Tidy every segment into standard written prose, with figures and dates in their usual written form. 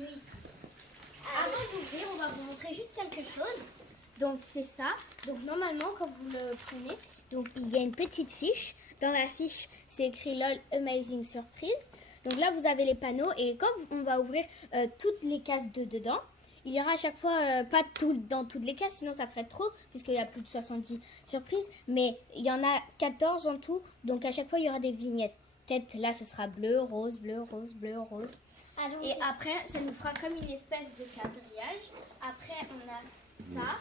contenu ici. Avant d'ouvrir, on va vous montrer juste quelque chose. Donc c'est ça. Donc normalement quand vous le prenez, donc il y a une petite fiche. Dans la fiche, c'est écrit LOL Amazing Surprise. Donc là vous avez les panneaux et quand on va ouvrir toutes les cases dedans, il y aura à chaque fois pas tout dans toutes les cases, sinon ça ferait trop puisqu'il y a plus de 70 surprises. Mais il y en a 14 en tout, donc à chaque fois il y aura des vignettes. Peut-être là ce sera bleu, rose, bleu, rose, bleu, rose. Et après, ça nous fera comme une espèce de quadrillage. Après, on a ça.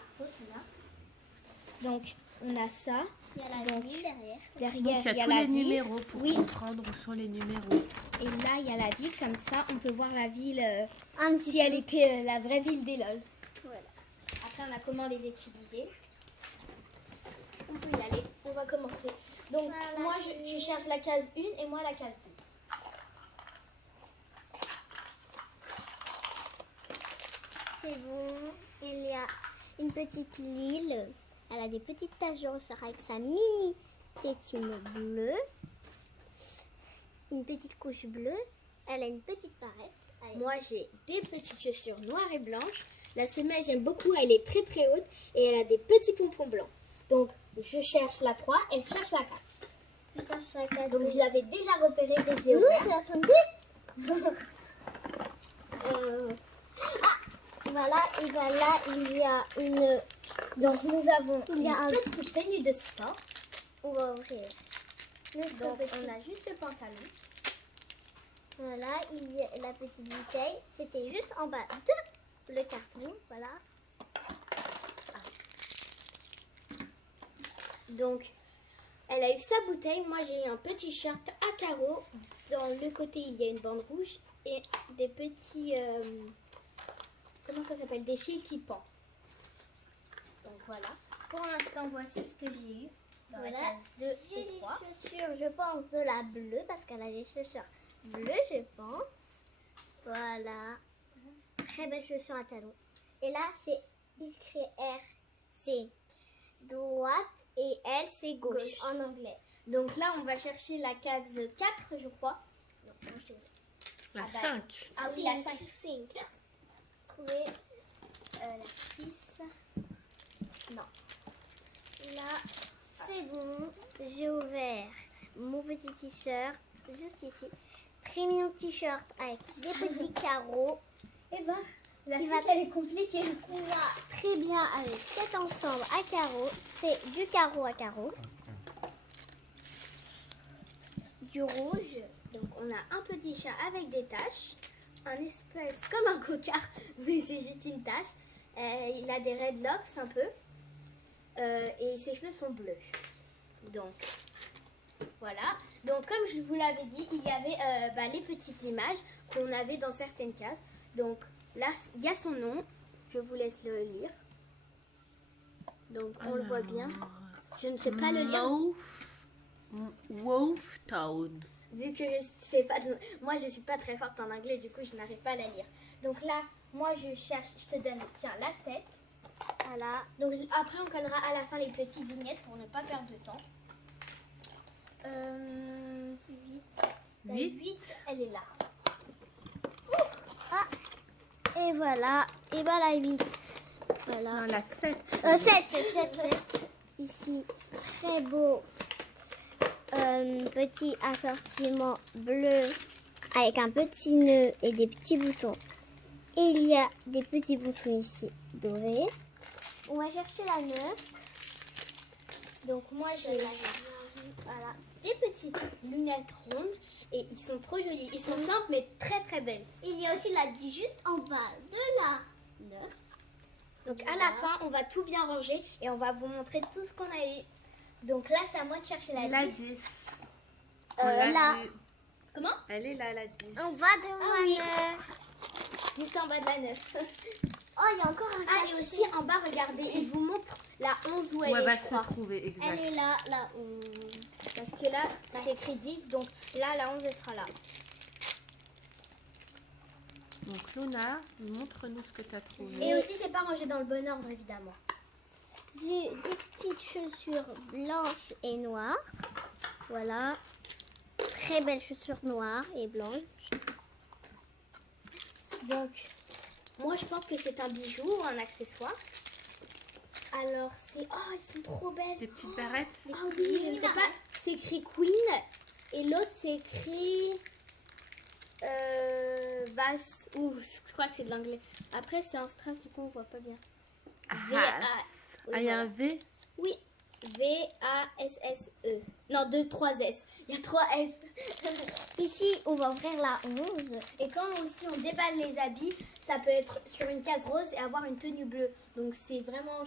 Donc, on a ça. Il y a la ville derrière. Derrière, Donc, il y a tous la les ville. numéros pour comprendre où sont les numéros. Et là, il y a la ville. Comme ça, on peut voir la ville Si elle était la vraie ville des LOL. Voilà. Après, on a comment les utiliser. On peut y aller. On va commencer. Donc, Voilà. moi, tu cherches la case 1 et moi la case 2. C'est bon. Il y a une petite Lille. Elle a des petites taches de ressort avec sa mini tétine bleue. Une petite couche bleue. Elle a une petite barrette. Moi, j'ai des petites chaussures noires et blanches. La semelle, j'aime beaucoup. Elle est très très haute et elle a des petits pompons blancs. Donc, je cherche la 3, elle cherche la 4. Je cherche la 4. Donc, je l'avais déjà repérée dès que je l'ai Oui, ouvert. c'est attendez. Voilà, et voilà, il y a une... Donc, nous avons Il y a un petit tenue de sport. On va ouvrir. Donc, on a juste le pantalon. Voilà, il y a la petite bouteille. C'était juste en bas de le carton. Voilà. Donc, elle a eu sa bouteille. Moi, j'ai eu un petit shirt à carreaux. Dans le côté, il y a une bande rouge et des petits... comment ça s'appelle? Des fils qui pendent. Donc, voilà. Pour l'instant, voici ce que j'ai eu. Dans Voilà. la case 2 J'ai et des 3. chaussures, je pense, de la bleue parce qu'elle a des chaussures bleues, je pense. Voilà. Très belle chaussure à talons. Et là, c'est écrit R, c'est droite et L, c'est gauche en anglais. Donc là, on va chercher la case 4, je crois. Non, moi, je vais- La Ah bah, 5. Ah oui, la 5. 5. Trouver la 6. Non. Là, c'est bon. J'ai ouvert mon petit t-shirt, juste ici. Premium t-shirt avec des petits carreaux. Eh ben, la Qui 6, va- elle est compliquée. Qui va très bien avec cet ensemble à carreaux. C'est du carreau à carreaux. Du rouge. Donc, on a un petit chat avec des taches. Un espèce comme un cocard, mais c'est juste une tache. Il a des redlocks un peu. Et ses cheveux sont bleus. Donc, voilà. Donc, comme je vous l'avais dit, il y avait les petites images qu'on avait dans certaines cases. Donc, là, il y a son nom. Je vous laisse le lire. Donc, on le voit bien. Je ne sais pas le lire. Wolf Town. Vu que je sais pas, moi je suis pas très forte en anglais, du coup je n'arrive pas à la lire. Donc là, moi je cherche, je te donne, tiens, la 7. Voilà. Donc après on collera à la fin les petites vignettes pour ne pas perdre de temps. 8. La 8, elle est là. Et voilà. Et voilà 8. Voilà. Non, la 7. 7. Ici, très beau petit assortiment bleu avec un petit nœud et des petits boutons. Et il y a des petits boutons ici dorés. On va chercher la 9. Donc moi j'ai voilà, des petites lunettes rondes et ils sont trop jolis. Ils sont simples mais très très belles. Il y a aussi la 10 juste en bas de la 9. Donc à la fin, on va tout bien ranger et on va vous montrer tout ce qu'on a eu. Donc là, c'est à moi de chercher la 10. 10. On l'a là. vue. Comment? Elle est là, la 10. En bas de Ah oui. la 9. Juste en bas de la 9. Oh, il y a encore un Ah, et sachet. aussi en bas, regardez, il vous montre la 11 où elle Où elle est, va je se crois. trouver, exact. Elle est là, la 11. Parce que là, c'est écrit 10, donc là, la 11, elle sera là. Donc, Luna, montre-nous ce que tu as trouvé. Et aussi, c'est pas rangé dans le bon ordre, évidemment. J'ai des petites chaussures blanches et noires. Voilà. Très belles chaussures noires et blanches. Donc, moi je pense que c'est un bijou ou un accessoire. Alors, c'est... Oh, ils sont trop belles. Des petites barrettes. Ah oui, je ne sais pas. C'est écrit Queen et l'autre c'est écrit Vas. Ouh, je crois que c'est de l'anglais. Après, c'est en strass, du coup, on voit pas bien. Ah, il y a un V. Oui, V-A-S-S-E. Non, 3 S. Il y a 3 S. Ici, on va ouvrir la 11. Et quand aussi on déballe les habits, ça peut être sur une case rose et avoir une tenue bleue. Donc c'est vraiment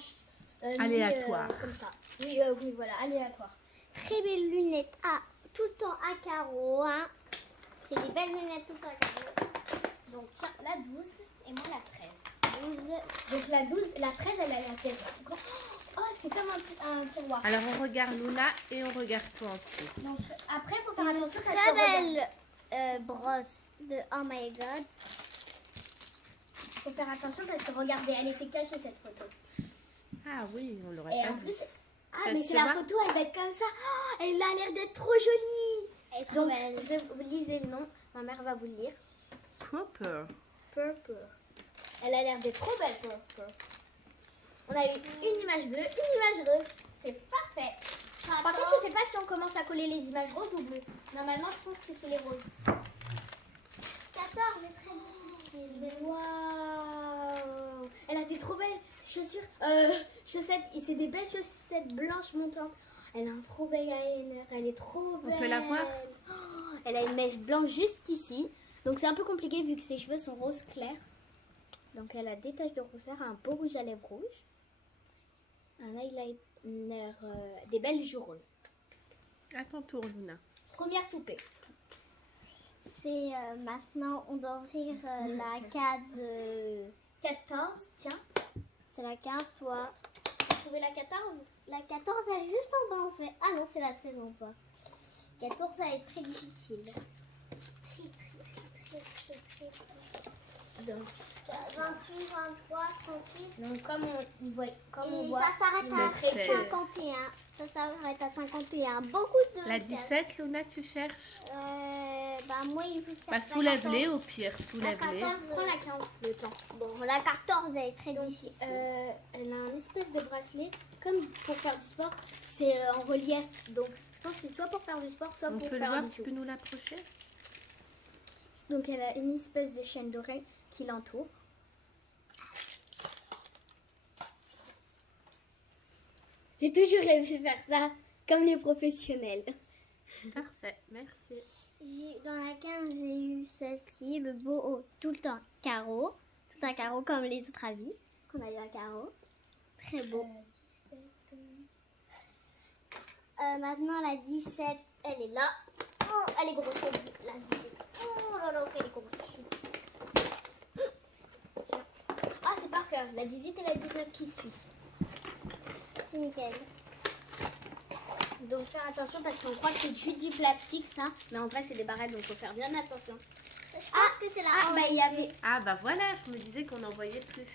mis, Aléatoire. comme ça. Oui, oui, voilà, aléatoire. Très belles lunettes tout le temps à carreaux. Hein. C'est des belles lunettes tout le temps à carreaux. Donc tiens, la 12 et moi la 13. 12. Donc la 12, la 13, elle a la pièce. Oh, c'est comme un tiroir. Alors on regarde Luna et on regarde toi ensuite. Donc après, il faut faire attention parce Très qu'on belle brosse de Oh My God. faut faire attention parce que regardez, elle était cachée cette photo. Ah oui, on l'aurait Et pas en vu. plus, ah Ça mais te c'est la va photo, elle va être comme ça. Oh, elle a l'air d'être trop jolie. Elle est trop Donc, belle. je vais vous lisez le nom. Ma mère va vous le lire. Proper. Purple. Elle a l'air d'être trop belle, Purple. On a eu une image bleue, une image rose. C'est parfait. Par contre, je sais pas si on commence à coller les images roses ou bleues. Normalement, je pense que c'est les roses. 14 est très difficile. Waouh! Elle a des trop belles chaussures. Chaussettes. Et c'est des belles chaussettes blanches montantes. Elle a un trop bel eyeliner. Elle est trop belle. On peut la voir? Oh, elle a une mèche blanche juste ici. Donc c'est un peu compliqué vu que ses cheveux sont rose clair. Donc elle a des taches de rousseur, un beau rouge à lèvres rouge, un eyeliner, des belles joues roses. À ton tour, Luna. Première poupée. C'est maintenant, on doit ouvrir la case. 14, tiens. C'est la 15, toi. Vous trouvez la 14? La 14, elle est juste en bas en fait. Ah non, c'est la 16 en bas. 14, elle est très difficile. Donc, 28, 23, 38. donc comme on, voit, comme on Et voit, ça s'arrête il à me fait 51. Ça s'arrête à 51. Beaucoup de. La 17, Luna, tu cherches? Bah moi, il faut Bah, faire soulève-les au pire, La soulève-les. 14, Prends la 15, le temps. Bon, la 14, elle est très Donc, difficile. elle a un espèce de bracelet, comme pour faire du sport, c'est en relief. Donc, je pense que c'est soit pour faire du sport, soit On pour peut le faire voir, un tu bisou. peux nous l'approcher? Donc, elle a une espèce de chaîne d'oreille qui l'entoure. J'ai toujours rêvé de faire ça, comme les professionnels. Parfait, merci. Dans la 15, j'ai eu celle-ci, le beau haut, tout le temps carreau. Tout le temps carreau comme les autres habits qu'on a eu à carreau. Très beau. 17. Maintenant, la 17, elle est là. Oh, elle est grosse, la 17. Oh là là, elle est grosse. Ah, c'est parfait. La 18 et la 19 qui suivent. C'est nickel. Donc, faire attention parce qu'on croit que c'est juste du plastique, ça. Mais en vrai, c'est des barrettes, donc il faut faire bien attention. Je pense que c'est la Ah, bah, il y avait... Ah bah voilà, je me disais qu'on n'en voyait plus.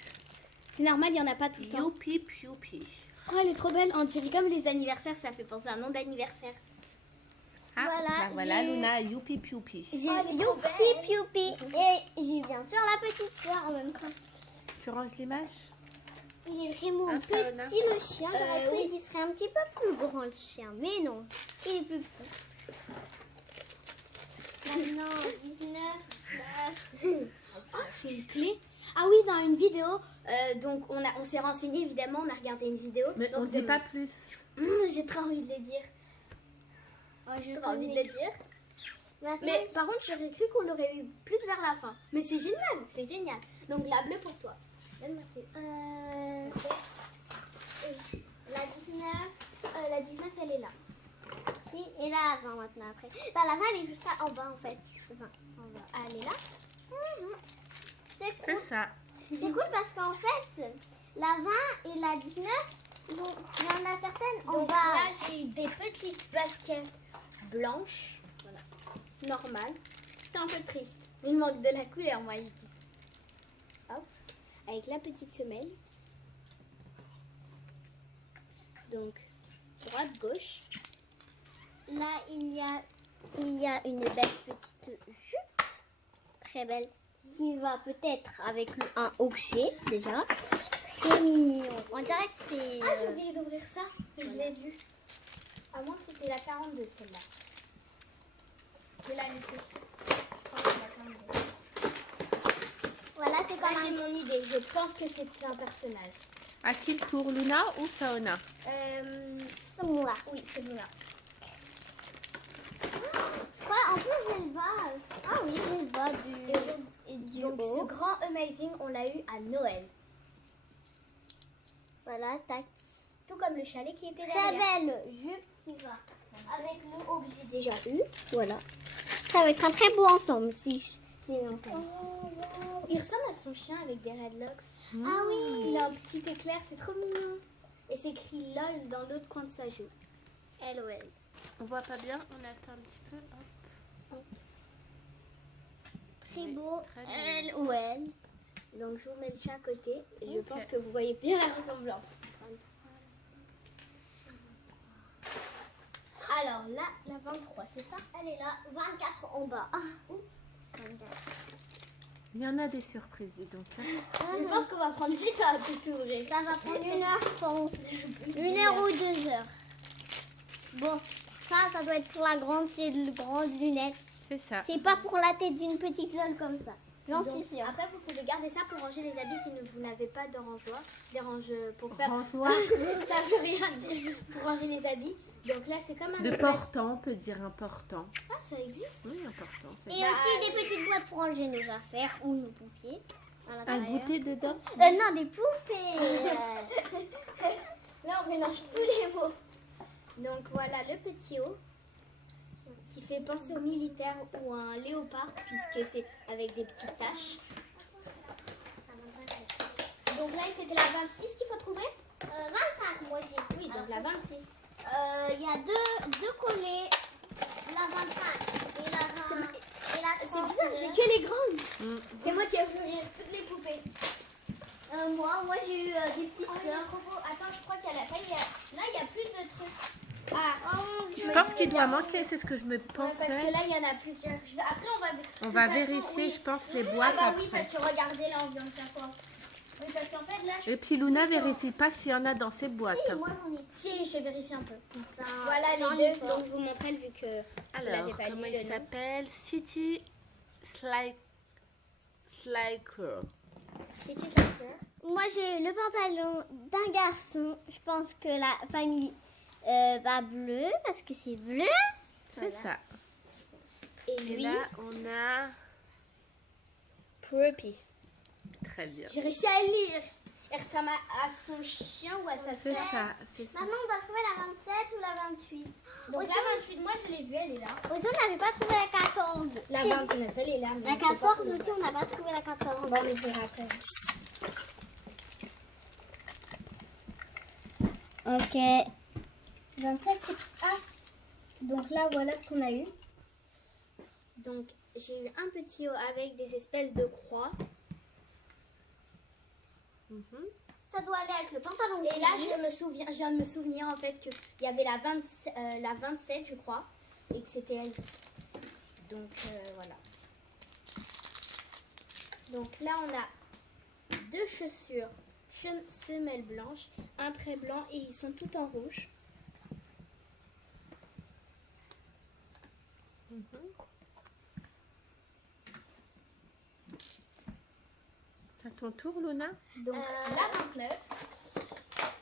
C'est normal, il n'y en a pas tout le temps. Youpi Youpi. Oh, elle est trop belle. On dirait comme les anniversaires, ça fait penser à un nom d'anniversaire. Ah, Voilà, bah voilà, j'ai- Luna, Youpi Youpi. J'ai Oh, elle est trop youpi youpi. Et j'ai bien sûr la petite sœur en même temps. Tu ranges l'image? Il est vraiment Ah, ça, petit le chien. J'aurais cru oui. qu'il serait un petit peu plus grand le chien. Mais non, il est plus petit. Maintenant, 19. Oh, c'est une clé. Ah oui, dans une vidéo. Donc, on s'est renseigné, évidemment. On a regardé une vidéo. Mais donc, on ne dit pas plus. J'ai trop envie de le dire. J'ai trop envie de le dire. Maintenant, Mais par contre, j'aurais cru qu'on l'aurait eu plus vers la fin. Mais c'est génial, c'est génial. Donc, la bleue pour toi. Donne-moi tes- la 19. La 19, elle est là. Si, et la 20 maintenant après. Bah, la 20 elle est juste là en bas en fait. 20 en bas. Ah, elle est là. C'est cool. C'est ça. C'est cool parce qu'en fait, la 20 et la 19, il y en a certaines en Donc bas. là, j'ai eu des petites baskets blanches. Voilà. Normal. C'est un peu triste. Il manque de la couleur, moi, je dis. Hop. Avec la petite semelle. Donc, droite-gauche. Là, il y a une belle petite jupe. Très belle qui va peut-être avec un objet déjà. Très mignon. On dirait que c'est... Ah, j'ai oublié d'ouvrir ça. Je l'ai vu. À moins que c'était la 42, celle-là. Je l'ai laissée. Je crois que c'est la 42. Voilà, c'est Là, comme j'ai un... mon idée. Je pense que c'est un personnage. À qui le tour, Luna ou Saona? C'est moi. Oui, c'est Luna. Ouais, en plus j'ai le bas. Ah oui, j'ai le bas du Donc, haut. ce grand Amazing, on l'a eu à Noël. Voilà, tac. Tout comme le chalet qui était Très derrière. belle jupe qui va avec le haut que j'ai déjà eu. Voilà. Ça va être un très beau ensemble si l'on fait. Oh, wow. Il ressemble à son chien avec des redlocks. Ah oui. Il a un petit éclair, c'est trop mignon. Et c'est écrit LOL dans l'autre coin de sa joue. LOL. On voit pas bien, on attend un petit peu. Hop. Très Oui, beau. très bien. Elle ou elle. Donc je vous mets le chien à côté et je Ok. pense que vous voyez bien la ressemblance. Alors là, la 23, c'est ça? Elle est là, 24 en bas. Ah. 24. Il y en a des surprises, dis donc. Je pense qu'on va prendre du temps à tout ouvrir. Ça va prendre 1 heure, je pense. 1 heure ou 2 heures. Bon, ça doit être pour la grande, c'est de grandes lunettes. C'est ça. C'est pas pour la tête d'une petite zone comme ça. J'en Donc, suis sûre. après, vous pouvez garder ça pour ranger les habits si vous n'avez pas de rangeoir. Des range pour faire. Rangeoir. Ça veut rien dire. Pour ranger les habits. Donc là, c'est comme un De espèce- portant, on peut dire important. Ah, ça existe. Oui, important. ça Et va. aussi des petites boîtes pour ranger nos affaires ou nos poupées. À Un l'intérieur. goûter dedans? Non, des poupées. Là, on mélange tous les mots. Donc voilà le petit haut qui fait penser au militaire ou à un léopard puisque c'est avec des petites taches. Donc là, c'était la 26 qu'il faut trouver. 25, moi j'ai. Oui, donc la 26. Il y a deux collés. La 25 et la 20. Et la C'est 30. bizarre, j'ai que les grandes. Mm. C'est moi qui ai ouvert toutes les poupées. Moi j'ai eu des petites Oh, il y a sœurs. trop beau. Attends, je crois qu'il y a la taille. Là, il y a plus de trucs. Ah, Je pense qu'il doit manquer, c'est ce que je me ouais, parce pensais. que là, il y en a plusieurs. Après, on va. On de va toute façon, vérifier, oui. je pense, les Ah boîtes bah oui, après. parce que regardez là, on vient de faire quoi. Oui, parce qu'en fait, là, Et puis Luna vérifie pas s'il y en a dans ces boîtes. Si, moi j'en ai. si, je vérifie un peu. J'en Voilà ai les deux, pas. donc je vous montre elle vu que vous l'avez Alors, pas comment lu il le nom. s'appelle? City Sliker. City Sliker. Moi j'ai eu le pantalon d'un garçon. Je pense que la famille va bleu parce que c'est bleu. C'est ça. Et Et lui, là, on a... Puppy. Très bien. J'ai réussi à lire. Elle ressemble à son chien ou à sa C'est sœur. ça, c'est ça. Maintenant on doit trouver la 27 ou la 28. Donc Aussi, la 28, moi je l'ai vue, elle est là. aussi on n'avait pas trouvé la 14. La 29, elle est là. mais La je sais pas 14 combien. aussi on n'a pas trouvé la 14. On va les faire après. Ok. 27, c'est... Ah. Donc là, voilà ce qu'on a eu. Donc, j'ai eu un petit haut avec des espèces de croix. Mhm. Ça doit aller avec le pantalon. Et là, je viens de me souvenir en fait qu'il y avait la 27, je crois, et que c'était elle. Donc, voilà. Donc là, on a deux chaussures semelles blanches, un trait blanc et ils sont tout en rouge. Mhm. À ton tour, Luna? Donc, la 29.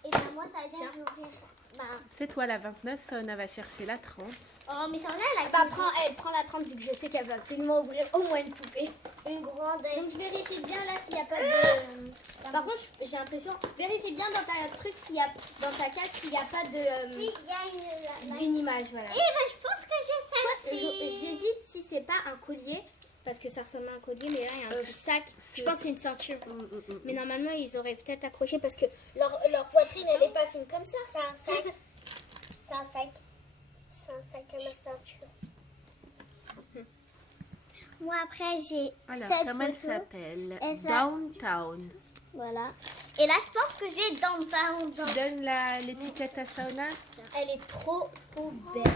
Et ben moi ça a été Tiens. à ouvrir. Bah. C'est toi la 29, Saona va chercher la 30. Oh mais ça en est là. Bah, elle prend la 30 vu que je sais qu'elle va absolument ouvrir au moins une poupée. Une grande. Donc je vérifie bien là s'il n'y a pas de... Par contre, j'ai l'impression... Vérifie bien dans ta truc, s'il y a... dans ta case, s'il n'y a pas de... Si, il y a une. une image, voilà. Eh ben je pense que j'ai celle-ci. J'hésite si c'est pas un collier, parce que ça ressemble à un collier, mais là il y a un petit sac. Je pense que c'est une ceinture. Mais normalement, ils auraient peut-être accroché parce que leur poitrine, elle est pas fine comme ça. C'est un sac. C'est un sac. C'est un sac à ma ceinture. Moi après j'ai Alors, cette comment elle photo. s'appelle? Et ça- Downtown. Voilà. Et là je pense que j'ai Downtown. Tu donnes l'étiquette à Saona? Elle est trop belle.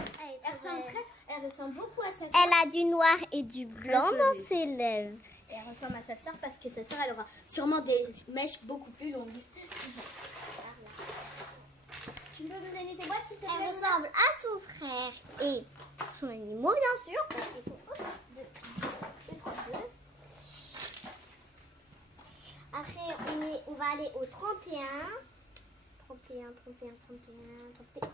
Elle ressemble beaucoup à sa sœur. Elle a du noir et du blanc Très dans jolie. ses lèvres. Et elle ressemble à sa sœur parce que sa sœur, elle aura sûrement des mèches beaucoup plus longues. Tu peux me donner tes boîtes s'il te plaît? Elle ressemble à son frère et son animal, bien sûr, parce qu'ils sont deux 32. Après, on va aller au 31. 31, 31, 31, 32.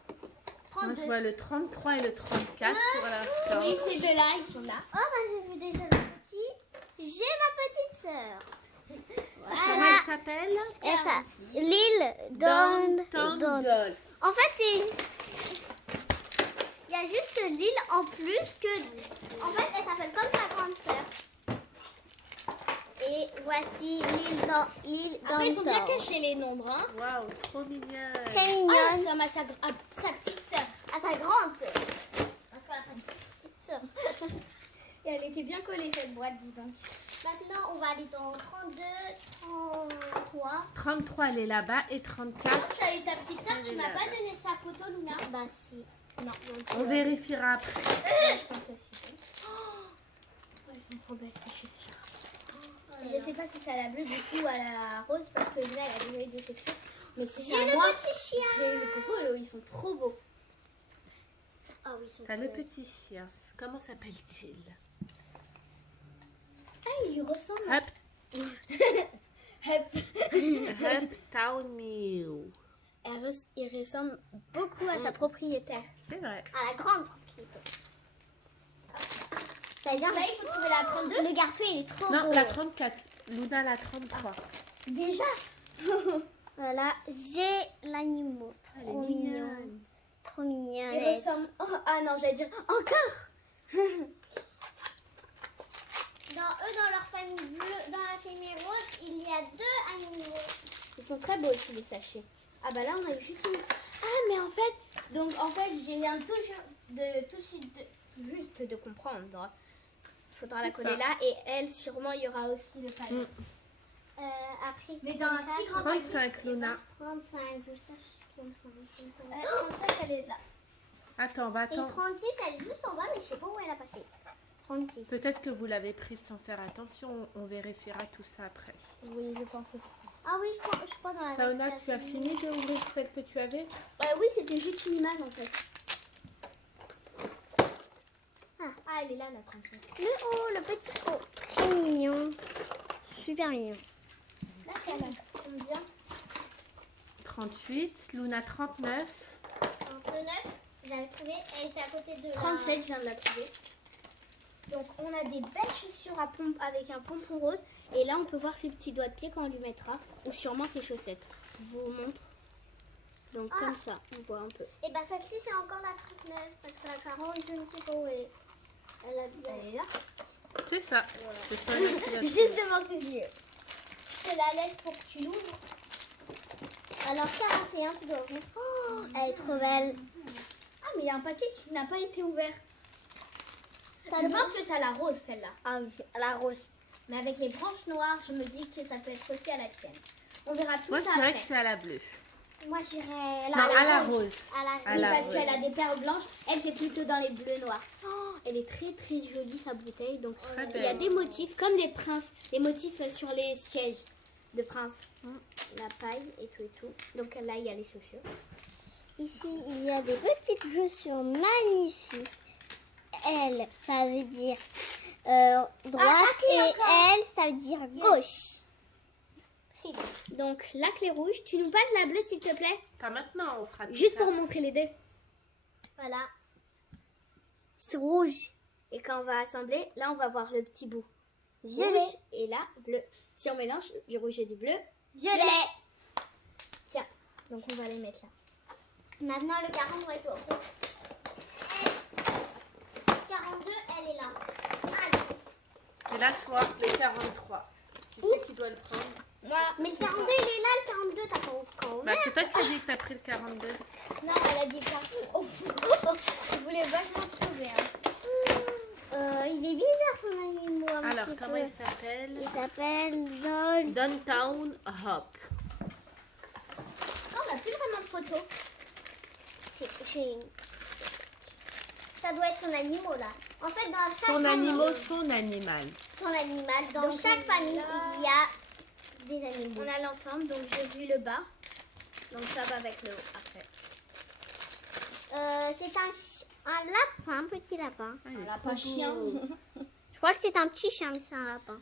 Moi, je vois le 33 et le 34 pour l'instant. Et ces deux-là, ils sont là. Oh, bah j'ai vu déjà le petit. J'ai ma petite sœur. Comment Voilà. elle s'appelle? Et ça, Lille Downtown Don. Doll. En fait, il y a juste Lille en plus que... En fait, elle s'appelle comme sa grande sœur. Et voici Lille Après, ils sont bien Downtown. cachés les nombres. Hein. Waouh, trop mignonne. Très Ah, mignonne. ça m'a sa petite sœur. À ta grande sœur. Parce qu'on a pas de petite sœur. Et elle était bien collée cette boîte, dis donc. Maintenant, on va aller dans 32, 33. 33, elle est là-bas. Et 34, Tu as eu ta petite sœur, tu Elle est m'as là. pas donné sa photo, Luna? Bah si. Non. on vérifiera après. Je pense aussi. Oh, elles sont trop belles ces chaussures. Je sais pas si c'est à la bleue du coup ou à la rose parce que là elle a déjà eu des chaussures. Mais si c'est J'ai à le moi, petit chien. j'ai eu le coco, ils sont trop beaux. Ah oui, ils sont T'as trop le beaux. petit chien. Comment s'appelle-t-il? Ah, il lui ressemble. Hop, Hop. Uptown Mew. Il ressemble beaucoup à sa propriétaire. C'est vrai. À la grande propriété. Ça veut dire Là, il faut trouver la 32. le garçon, il est trop Non, beau. la 34. Luna, la 33. Déjà. Voilà, j'ai l'animal. Elle est Trop mignon. mignonne. Trop mignon. Il ressemble. Oh, ah non, j'allais dire encore. Dans leur famille bleue, dans la famille rose, il y a 2 animaux. Ils sont très beaux aussi les sachets. Ah bah là on a eu juste une... Ah mais en fait j'ai un juste de comprendre. Il faudra la C'est coller ça. là et elle sûrement il y aura aussi le panier. Après, Mais dans un si grand panier. 35, Luna. 35, je sache 35. 35 elle est là. Attends, on va Et attendre. 36, elle est juste en bas, mais je sais pas où elle a passé. 36. Peut-être que vous l'avez prise sans faire attention. On vérifiera tout ça après. Oui je pense aussi. Ah oui, je crois dans la Saona, tu as vérification. fini d'ouvrir celle que tu avais? Oui c'était juste une image en fait. Ah elle est là la 35. Le haut, le petit haut. Trop mignon. Super mignon. Là elle a combien? 38. Luna, 39. 39, j'avais trouvé, elle était à côté de 37 je viens de la trouver. Donc on a des belles chaussures à pompe avec un pompon rose. Et là on peut voir ses petits doigts de pied quand on lui mettra. Ou sûrement ses chaussettes. Je vous montre. Donc Ah. comme ça, on voit un peu. Et bah celle-ci c'est encore la 39, parce que la 40, je ne sais pas où elle est. Elle a bien. Elle est là. C'est ça. C'est ça, le petit doigt. Juste devant ses yeux. Je te la laisse pour que tu l'ouvres. Alors 41, tu dois ouvrir. Oh, elle est trop belle. Ah mais il y a un paquet qui n'a pas été ouvert. Ça Je doit- pense que c'est à la rose celle-là. Ah oui, la rose. Mais avec les branches noires, je me dis que ça peut être aussi à la tienne. On verra tout Moi, je ça dirais après. que c'est à la bleue. Moi j'irais Non, à la rose. À la À Oui, la parce rose. qu'elle a des perles blanches. Elle, c'est plutôt dans les bleus noirs. Oh, elle est très très jolie sa bouteille. Donc, Très il y a belle. des motifs comme les princes. Les motifs sur les sièges de prince. La paille et tout et tout. Donc là, il y a les chaussures. Ici, il y a des petites chaussures magnifiques. Elle, ça veut dire droite clé et encore. elle, ça veut dire gauche. Donc, la clé rouge. Tu nous passes la bleue, s'il te plaît? Pas maintenant, on fera tout Juste ça. pour montrer les deux. Voilà. C'est rouge. Et quand on va assembler, là, on va voir le petit bout. Violet. Rouge et là, bleu. Si on mélange du rouge et du bleu, Violet. tiens. Donc, on va les mettre là. Maintenant, le 40, on va être ouvrir. 42, elle est là. Allez. Et là, je vois le 43. Qui c'est qui doit le prendre? Moi, Mais le 42, il est là, le 42, t'as pas encore Bah, ouvert. c'est toi qui as dit que t'as pris le 42. non, elle a dit ça. Oh, je voulais vachement se sauver. Hein. Il est bizarre son animal. un Alors, petit comment peu. il s'appelle? Il s'appelle Doll. Downtown Hop. Oh, on n'a plus vraiment de photos. Ça doit être son animal là. En fait, dans chaque Son famille, son animal. son animal, dans Donc, chaque famille, là- il y a des animaux. On a l'ensemble, donc j'ai vu le bas. Donc ça va avec le haut après. C'est un lapin, un petit lapin. Ah, il est On n'a trop pas beau. chien. Je crois que c'est un petit chien, mais c'est un lapin.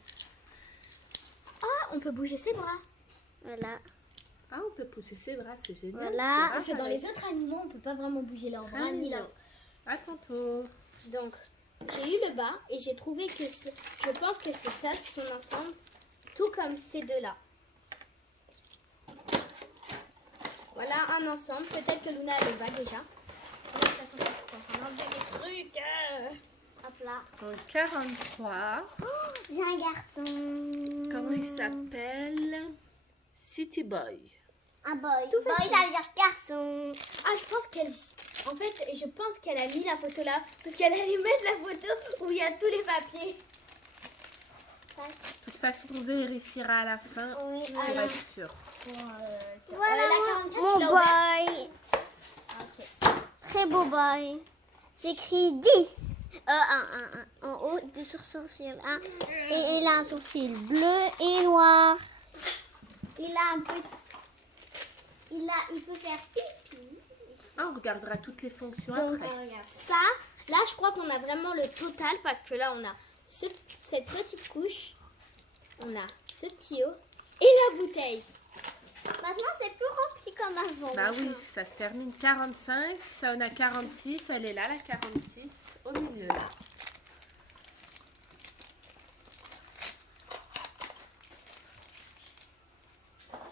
Ah, on peut bouger ses bras. Voilà. Ah, on peut pousser ses bras, c'est génial. Voilà. Parce que dans les autres animaux, on peut pas vraiment bouger leurs bras ni leurs. À son tour. Donc, j'ai eu le bas et j'ai trouvé que je pense que c'est ça son ensemble, tout comme ces deux-là. Voilà un ensemble. Peut-être que Luna a le bas déjà. On a enlevé les trucs. Hop là. Donc 43. J'ai un garçon. Comment il s'appelle? City Boy. Un boy. Tout Boy, facile. ça veut dire garçon. Ah, en fait, je pense qu'elle a mis la photo là parce qu'elle allait mettre la photo où il y a tous les papiers. De toute façon, on vérifiera à la fin Oui, pour alors. être sûr. Voilà, la 44, mon tu l'as ouverte? boy. Ok. Très beau boy. C'est écrit 10. En haut de sur sourcil. Et il a un sourcil bleu et noir. Il a un peu. Il peut faire pipi. Ah, on regardera toutes les fonctions Donc, après. regarde ça. Là, je crois qu'on a vraiment le total parce que là, on a cette petite couche. On a ce petit haut et la bouteille. Maintenant, c'est plus rempli comme avant. Bah oui, ça se termine 45. Ça, on a 46. Elle est là, la 46, au milieu là.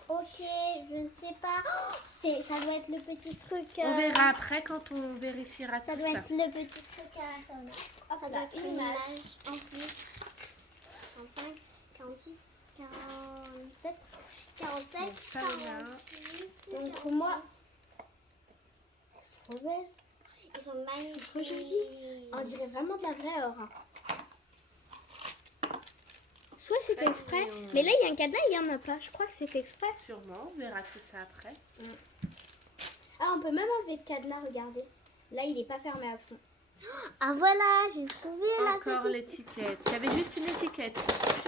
Ok, je ne sais pas. Ça doit être le petit truc. On verra après quand on vérifiera Ça tout doit ça. être le petit truc à ça. Ça doit être une image en plus. 45, 46, 47, 47, Donc ça, on a- 48. Donc, moi, c'est trop belle. Ils sont magnifiques. trop joli. On dirait vraiment de la vraie or. Soit c'est fait exprès, mais là il y a un cadenas et il n'y en a pas. Je crois que c'est fait exprès. Sûrement, on verra tout ça après. Ah, on peut même enlever le cadenas, regardez. Là, il n'est pas fermé à fond. Ah voilà, j'ai trouvé la Encore petite. l'étiquette. Il y avait juste une étiquette.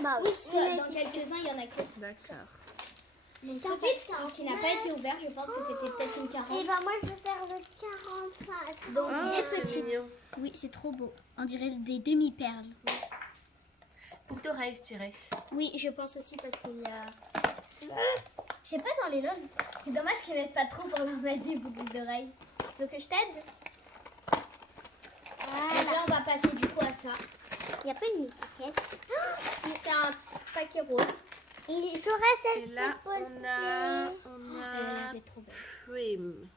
Bah Oui, oui, dans quelques-uns, il y en a que. D'accord. Donc, Ça ça, fait qui n'a pas été ouvert, je pense que c'était peut-être une 40. Et bah moi je vais faire le 45. Donc, Ah, des c'est petites. mignon. Oui, c'est trop beau. On dirait des demi-perles. Boucle d'oreille, je dirais. Oui, je pense aussi parce qu'il y a. Je sais pas dans les loges. C'est dommage qu'ils mettent pas trop pour leur mettre des boucles d'oreilles. Donc je t'aide. Donc là, on va passer du coup à ça. Il n'y a pas une étiquette. C'est un paquet rose. Il ferait Et cette là, petite on Elle a est trop belle. Prim.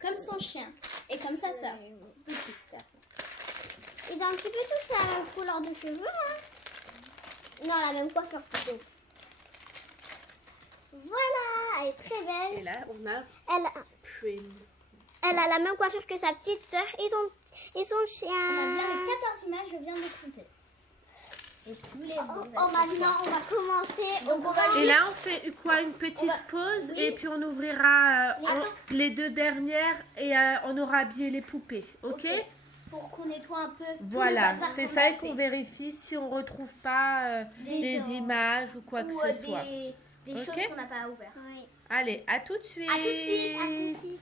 Comme son chien. Et comme ça, ça. Petite ça. Ils ont un petit peu tous la même couleur de cheveux, hein. Non, la même coiffure plutôt. Voilà, elle est très Et belle. là, on a Elle, Prim. elle a la même coiffure que sa petite sœur et son chien. On a bien les 14 images, je viens de les compter. Et tous les beaux Oh, maintenant, on va commencer. Donc, on va Et là, on fait quoi? Une petite va- pause oui. et puis on ouvrira Attends. les deux dernières et on aura habillé les poupées. Ok, Pour qu'on nettoie un peu tout Voilà, le bazar c'est qu'on ça a et qu'on fait. vérifie si on retrouve pas des Des- images ou quoi que Ou ce soit. des Ok. choses qu'on n'a pas ouvertes. Oui. Allez, à tout de suite. À tout de suite, à tout de suite.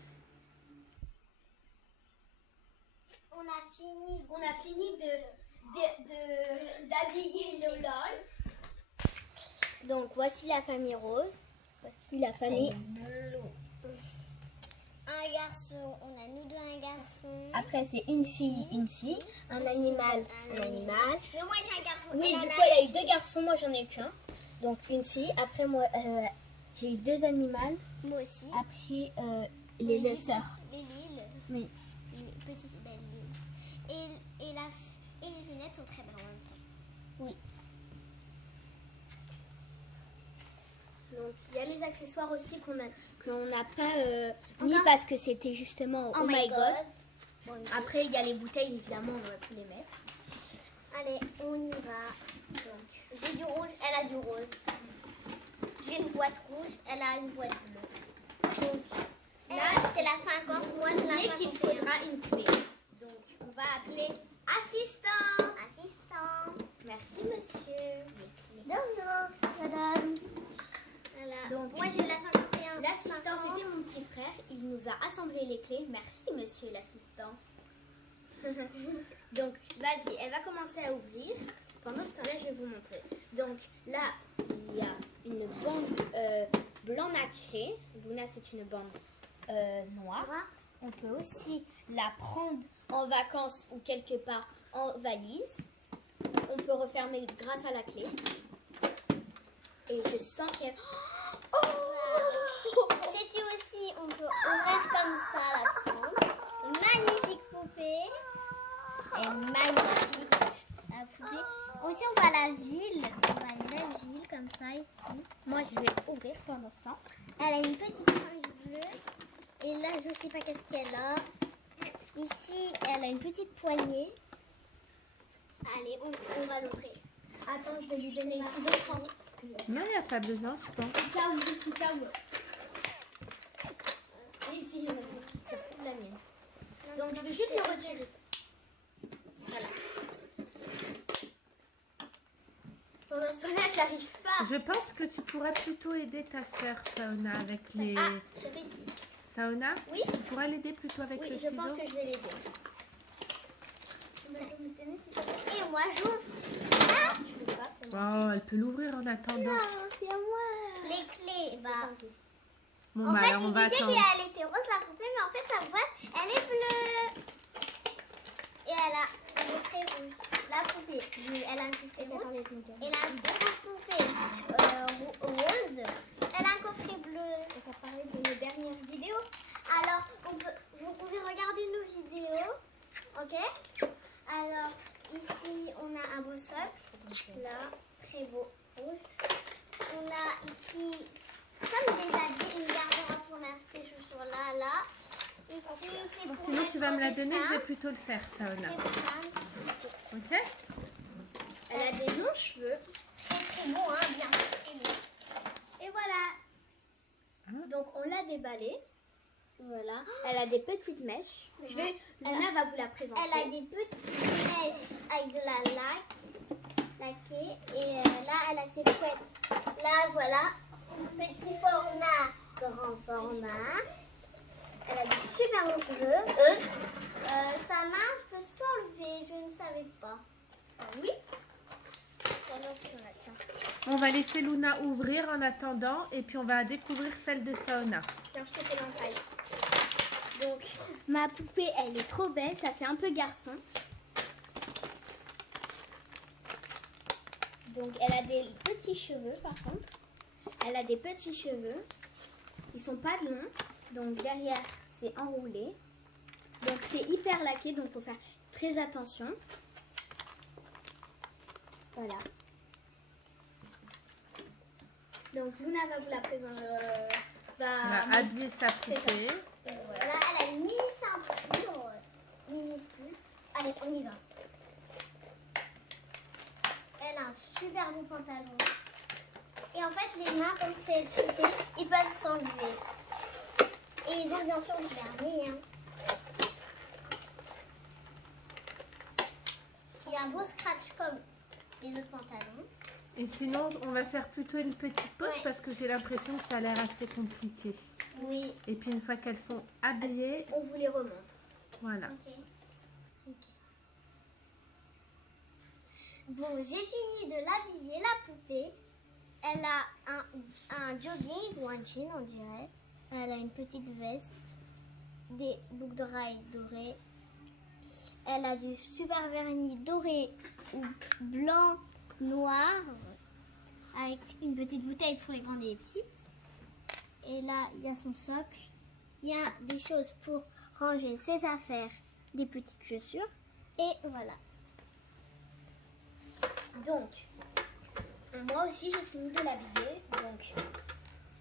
On a fini d'habiller Lolol. Donc voici la famille rose. Voici la famille bleue. Un garçon, on a nous deux un garçon. Après c'est une fille, un animal, un animal. Mais moi j'ai un garçon. Oui, Et du la coup elle a eu deux garçons, moi j'en ai eu qu'un. Donc une fille. Après moi j'ai eu deux animaux. Moi aussi. Après les deux sœurs. Les Lilles. Oui. Les petites belles Lilles. Et les lunettes sont très belles en même temps. Oui. Donc il y a les accessoires aussi qu'on n'a pas mis Encore parce que c'était justement Oh My God. Bon, Après il y a les bouteilles évidemment on aurait pu les mettre. allez, on y va. Donc, j'ai du rouge, elle a du rose. J'ai une boîte rouge, elle a une boîte bleue. Donc, là, c'est la 50, moi c'est la Mais qu'il 51. faudra une clé. Donc on va appeler Assistant. Assistant. Merci, monsieur. Non, non, madame. Voilà. Donc, moi j'ai la 51. L'assistant, 50. c'était mon petit frère. Il nous a assemblé les clés. Merci, monsieur l'assistant. Donc, vas-y, elle va commencer à ouvrir. Pendant ce temps-là, je vais vous montrer. Donc, là, il y a une bande blanc nacré. Luna, c'est une bande noire. On peut aussi la prendre en vacances ou quelque part en valise. On peut refermer grâce à la clé. Et je sens qu'elle... Oh! Sais-tu aussi, on peut ouvrir comme ça la prendre. Magnifique poupée. Et magnifique la poupée. Aussi, on va à la ville. On va à une belle ville comme ça ici. Moi, je vais ouvrir pendant ce temps. Elle a une petite frange bleue. Et là, je ne sais pas qu'est-ce qu'elle a. Ici, elle a une petite poignée. Allez, on va l'ouvrir. Attends, je vais lui donner les ciseaux. Non, il n'y a pas besoin, je pense. Tout cas, juste tout cas. Ici, c'est la mienne. Donc, je vais juste le retirer ça. Voilà. Pendant ce temps-là, j'arrive pas. Je pense que tu pourrais plutôt aider ta sœur, Saona, avec les... Ah, j'ai réussi. Saona, Oui. tu pourrais l'aider plutôt avec Oui, le je ciseau. pense que je vais l'aider. Et moi, j'ouvre. Tu peux pas, c'est moi. Oh, elle peut l'ouvrir en attendant. Non, c'est à moi. Les clés, bah. Bon, En bah fait, alors on il va disait attendre. qu'elle était rose la poupée, mais en fait la boîte, elle est bleue. Et elle a un coffret rouge. La poupée, elle a un coffret rouge. Elle a une grosse poupée rose. Elle a un coffret bleu. Et ça parlait de nos dernières vidéos. Alors, vous pouvez regarder nos vidéos. Ok? Alors, ici, on a un beau socle. Là, très beau rouge. On a ici, comme des habits, une garde-robe pour mettre ces chaussures-là, là. Ici, c'est pour Sinon, tu vas me la mettre des donner, je vais seins. plutôt le faire, Saona. Des seins. Ok? Elle a des longs cheveux. Très très beau, hein, bien. Très beau. Et voilà. Hein? Donc, on l'a déballée. Voilà. Elle a des petites mèches. Luna va vous la présenter. Elle a des petites mèches avec de la laquée. Et là, elle a ses couettes. Là, voilà. Petit format, grand format. Elle a du super beaux cheveux. Sa main peut s'enlever, je ne savais pas. Oui. On va laisser Luna ouvrir en attendant et puis on va découvrir celle de Saona. Tiens, je te fais l'entaille. Donc, ma poupée, elle est trop belle. Ça fait un peu garçon. Donc, elle a des petits cheveux, par contre. Elle a des petits cheveux. Ils sont pas longs. Donc, derrière, c'est enroulé. Donc, c'est hyper laqué. Donc, il faut faire très attention. Voilà. Donc, Luna va vous la présenter. On va habiller sa poupée. Voilà. Là, elle a une mini ceinture minuscule. Allez, on y va. Elle a un super beau pantalon. Et en fait, les mains, comme c'est poupée, ils peuvent s'enlever. Et ils ont bien sûr le dernier. Hein. Il y a un beau scratch comme les autres pantalons. Et sinon, on va faire plutôt une petite pause Ouais. parce que j'ai l'impression que ça a l'air assez compliqué. Oui. Et puis une fois qu'elles sont habillées, On vous les remonte. voilà. Ok. Bon, j'ai fini de l'habiller, la poupée. Elle a un jogging ou un jean, on dirait. Elle a une petite veste, des boucles d'oreilles dorées. Elle a du super vernis doré ou blanc, noir, avec une petite bouteille pour les grandes et les petites. Et là, il y a son socle. Il y a des choses pour ranger ses affaires, des petites chaussures. Et voilà. Donc, moi aussi j'ai fini de l'habiller. Donc,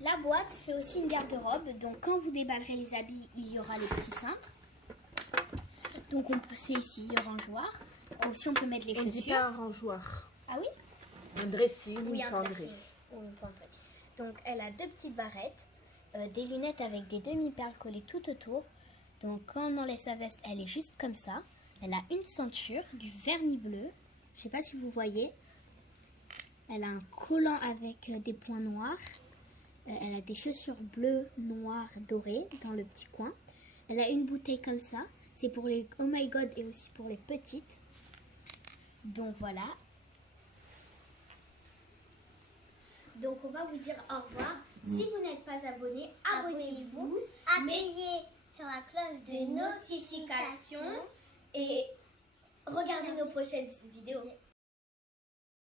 la boîte fait aussi une garde-robe. Donc, quand vous déballerez les habits, il y aura les petits cintres. Donc, on peut, c'est ici le rangeoir. Aussi, on peut mettre les On ne dit chaussures. pas un rangeoir. Ah oui? Un dressing ou Oui, une un penderie. dressing ou une penderie. Donc, elle a deux petites barrettes, des lunettes avec des demi-perles collées tout autour. Donc, quand on enlève sa veste, elle est juste comme ça. Elle a une ceinture, du vernis bleu. Je sais pas si vous voyez. Elle a un collant avec des points noirs. Elle a des chaussures bleues, noires, dorées dans le petit coin. Elle a une bouteille comme ça. C'est pour les Oh My God et aussi pour les petites. Donc voilà. Donc on va vous dire au revoir. Si vous n'êtes pas abonné, abonnez-vous. Appuyez sur la cloche Des notifications et regardez nos prochaines vidéos.